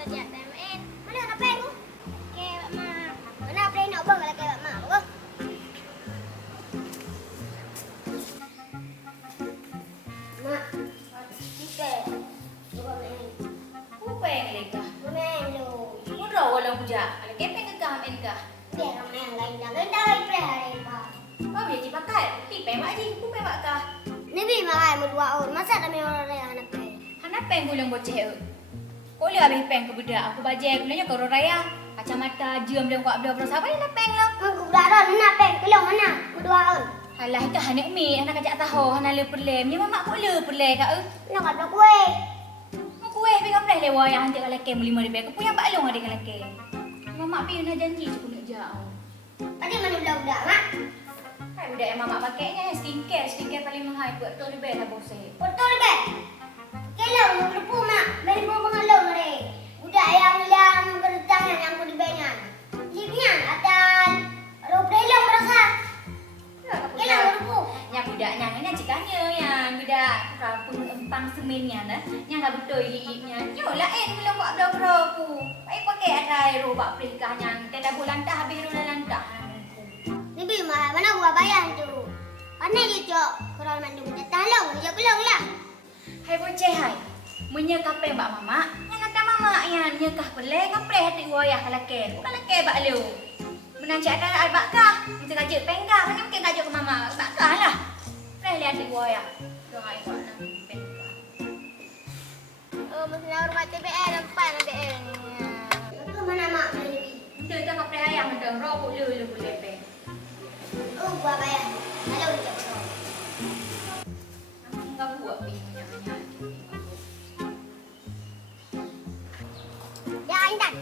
ta dạ tại em. Mana nak pen tu? Ke Pak Mak. Mana pen nak bang kalau ke Pak Mak. Bang. Mak. Kita. Bukan main. Kupeng leka. Main lu. Murah walau budak. Kalau kepeng ke kamen ke? Biar main lain dah. Kita lagi play hari Pak. Oh, dia dipakai. Tipeng mak ji, kupeng mak ke? Ni bi makai berdua orang. Masa kami orang raya anak pen. Hana peng gulung boceh. Kau lihat habis peng ke budak. Aku bajai gulungnya ke orang raya. Kacamata jam dia kau abdul siapa yang nak peng lah? Aku berada nak pen. Kelong mana? Berdua orang. Alah itu hana mi, hana kajak tahu, hana le perlem. Ni mak kau le perlem ke? Nak ada kue. Mak kue peng apa lewa yang hantar kalau kem 5,000. Kau punya balong ada kalau kem. Mak pi nak janji cukup nak jauh. Tadi mana budak-budak mak? Hai budak yang mak pakainya skincare paling mahal buat tu lebih lah bosnya. Betul be. Kelong nak lepu mak. Beri mau mengalung re. Budak yang bertangan yang aku dibanyan. Lipnya atan. Robrelong merasa. Kelong lepu. Yang budaknya nya cikanya yang budak kampung empang semennya nah. Yang enggak betul hidupnya. Yo lain belum buat bro aku. Baik pakai arai ro bak perikahnya. Tidak bulan dah habis ro lantah. Ni bi mah mana gua bayar tu. Pandai dia cok. Kurang mandum dia talong dia belum lah. Hai bocah hai. Munya kape bak mama. Yang kata mama yang nyekah pelai kape hati wayah kalake. Bukan lake bak lu. Menancik ada albak kah? Mesti kajak penggah. Mana mungkin kajak ke mama. Bak kah lah. Pelai lihat hati wayah. Dong ai kau nak penggah. Oh mesti nak rumah TPR nampak nak TPR ni. Ke mana mak beli? Itu tak kape ayam ada ro lu boleh pe. Oh gua bayar. Kalau dia cok. Enggak buat pinnya hanya. Ya intan.